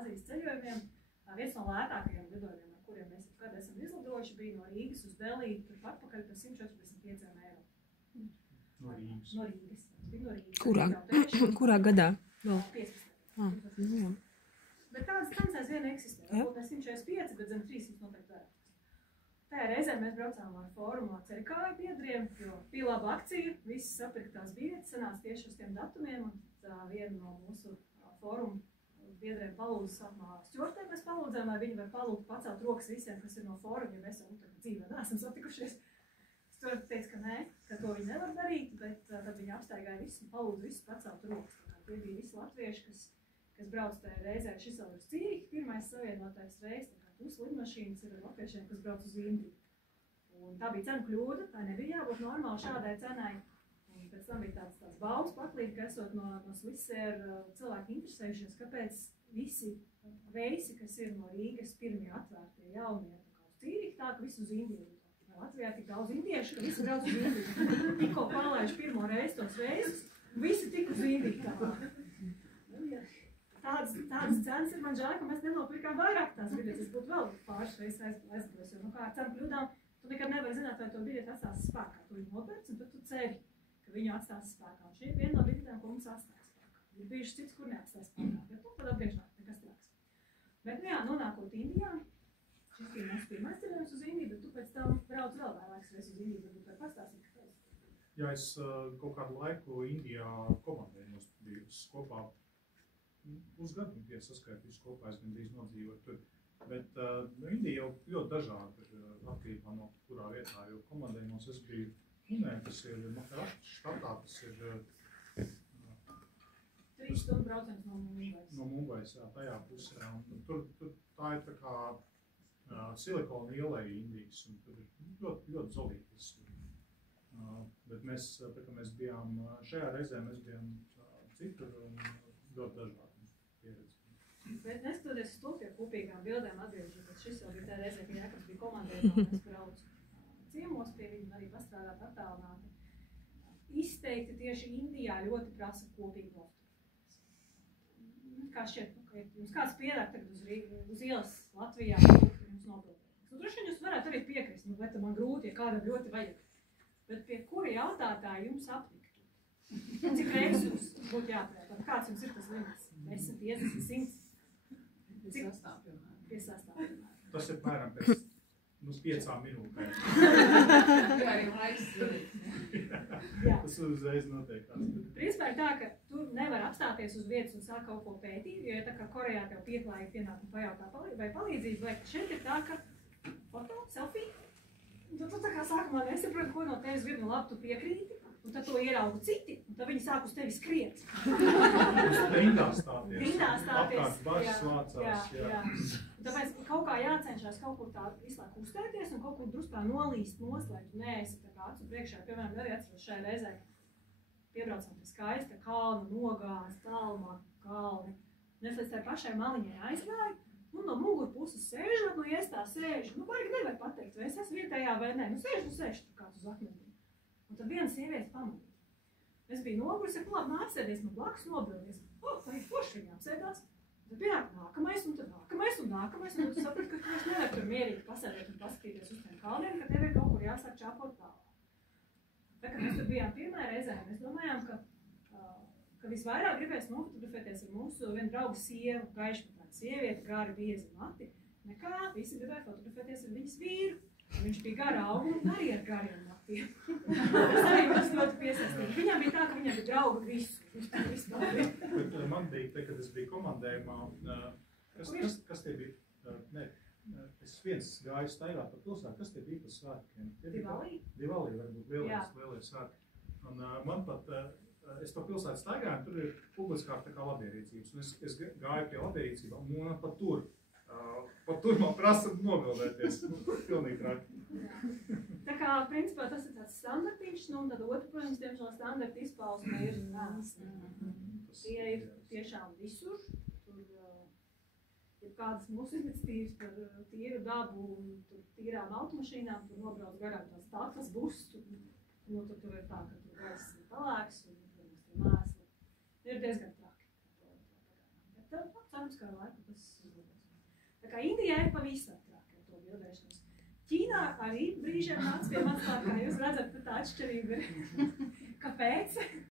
Āzijas ceļojumiem. Viens no lētākajiem lidojumiem, ar kuriem mēs kad esam izlidojuši, bija no Rīgas uz Deliju, turpat pakaļ par 145 eiro. No Rīgas. No Rīgas. Bija no Rīgas. Kurā gadā? 15. Bet tādas cenas aizvien eksistē. Varbūt ne 145, bet zem 300 noteikti vairāk. Tajā reizē mēs braucām ar fórumu ar ceļkāju biedriem, jo bija laba akcija, visi sapirka tās biļetes, sanāca tieši uz tiem datumiem, un viena no mūsu fórumu biedriem palūdza sākumā stjortēm, mēs palūdzām, lai viņi var palūgt pacelt rokas visiem, kas ir no fóruma, jo mēs jau dzīvē neesam satikušies. Stjorte teica, ka nē, ka to viņi nevar darīt, bet tad viņi apstaigāja visu un palūdza visu pacelt rokas. Tie bija visi latvieši, kas brauc tajā reizē. Šis vēl ir uz Cīriku, pirmais savienotais reizes. Mūsu lidmašīnas ir ar latviešiem, kas brauc uz Indiju. Un tā bija cena kļūda, tā nebija jābūt normāli šādai cenai. Un pēc tam bija tāds baumas paklīdi, ka esot no Swissair cilvēki interesējušies, kāpēc visi reisi, kas ir no Rīgas pirmie atvērtie jaunie, uz Cīriku, tā ka visi uz Indiju. Latvijā tik daudz indiešu, ka visi brauc uz Indiju. Tikko pārlaiž pirmo reizi tos reisus, visi tik uz Indiju. Tādas cenas ir, man žēl, ka mēs nenopirkām vairāk tās biļetes. Es būtu vēl pāris reizes aizgājos, jo kā ar cenu kļūdām, tu nekad nevari zināt, vai to biļeti atstās spēkā. Tu viņu nopērci, un tad tu ceri, ka viņu atstās spēkā. Un šī ir viena no biļetēm, ko mums atstāja spēkā. Ir bijuši cits, kur neatstās spēkā, bet tad atgriežāk nekas trāks. Bet, nu jā, nonākot Indijā, šis bija mūsu pirmais ceļojums uz Indiju, bet tu pēc tam brauc vēl vairākas reizes uz Indiju, varbūt var pastāstīt, kāpēc. Jā, es kaut kādu laiku Indijā komandējos bijis kopā. Uz gadu tie saskaitījuši kopā, es gandrīz nodzīvoju tur. Bet Indija jau ļoti dažādi atkarībā no kurā vietā, jo komandējumos es biju Punē, tas ir Maharashtra štatā, tas ir 3 stundu brauciens no Mumbais. No Mumbais, jā, tajā pusē. Un tur tā ir tā kā Silikona ielai Indijas, un tur ir ļoti zolītas. Bet mēs, tā kā mēs bijām, šajā reizē mēs bijām citur un ļoti dažādi. Bet neskatoties uz to, pie kopīgām bildēm atgriežot, tad šis jau bija tā reizē, ka Jākabs bija komandējumā, un es braucu ciemos pie viņu arī pastrādāt attālināti. Izteikti tieši Indijā ļoti prasa kopīgi nofotografēties. Kā šķiet, ka jums kāds pierāk tagad uz ielas Latvijā, jums nobildēties. Nu, droši vien jūs varētu arī piekrist, bet man grūti, ja kādam ļoti vajag. Bet pie kura jautātāja jums apniktu? Cik reizes jums būtu jāprāt? Kāds jums ir tas limits? 10, 50, 100? Pie sastāv, piemēram. Tas ir pēram pēc 5 minūtēm. Jā, arī laiks Tas uzreiz notiek tās. Principā ir tā, ka tu nevar apstāties uz vietas un sāk kaut ko pētīt, jo ja tā kā Korejā tev pieklājīgi pienāk un pajautā vai palīdzību, vai šeit ir tā, ka foto, selfie, un tu tā kā sākumā nesaproti, ko no tevis grib, labi, tu piekrīti, un tad to ierauga citi, un tad viņi sāk uz tevi skriet. Rindā stāties. Apkārt bažas vācās. Jā. Tāpēc kaut kā jācenšas kaut kur tā visu laiku uztēties un kaut kur druskā nolīst nost, lai tu neesi tā kā acu priekšā. Piemēram, arī atceros šajā reizē, piebraucam pie skaista kalna, nogāns, tālumā kalni. Un es līdz tai pašai maliņai aizgāju, un no mugurpuses sēžot, nu, ja es tā sēžu, nu, baigi nevar pateikt, vai es esmu vietējā vai nē. Nu, sēžu tur kāds uz akmeņiem. Un tad viena sieviete pamanīja. Es biju nogurusi, ka labi nāksēdies, man blakus nobildies. Tā ir forši viņām sēdās. Tad pienāk nākamais, un tad nākamais, un tad tu saprati, ka mēs nevar tur mierīgi pasēdēt un paskatīties uz tiem kalniem, ka tev ir kaut kur jāsāk čāpot tālāk. Tā, kad mēs tur bijām pirmā reizē, mēs domājām, ka visvairāk gribēs nofotografēties ar mūsu vienu draugu sievu, gaišpatāju sievieti, gari biezi mati. Nekā, visi gribēja fotografēties ar viņas vīru. Viņš bija gara auga un arī ar gariem matiem. Es arī mums ļoti piesaistīju. Viņam bija tā, ka viņam bija drauga visu. Bet man bija, te, kad es biju komandējumā, kas tie bija? Es viens gāju staigāt pa pilsētu, kas tie bija pa svētkiem? Divalī? Divalī, varbūt lielie svētki. Un man pat, es pa pilsētu staigāju, un tur ir publiskāk tā kā labierīcības. Un es gāju pie labierīcībām, un man pat tur man prasa nobildēties. Pilnīgi traki. Tā kā, principā, tas ir tāds standartiņš, nu, un tad otru, protams, diemžēl standarta izpausme ir tie ir tiešām visur. Tur ir kādas mūsu iniciatīvas par tīru dabu, tur tīrām automašīnām, tur nobrauc garām tās tatas buss, tur ir tā, ka tur gaiss ir palēks, un tur mēsli. Ir diezgan traki. Bet cerams, ka ar laiku tas Tā kā Indijā ir pavisam trāk ar to bildēšanos. Ķīnā arī brīžiem nāc pie manis klāt, kā jūs redzat, tā atšķirība ir. Kāpēc?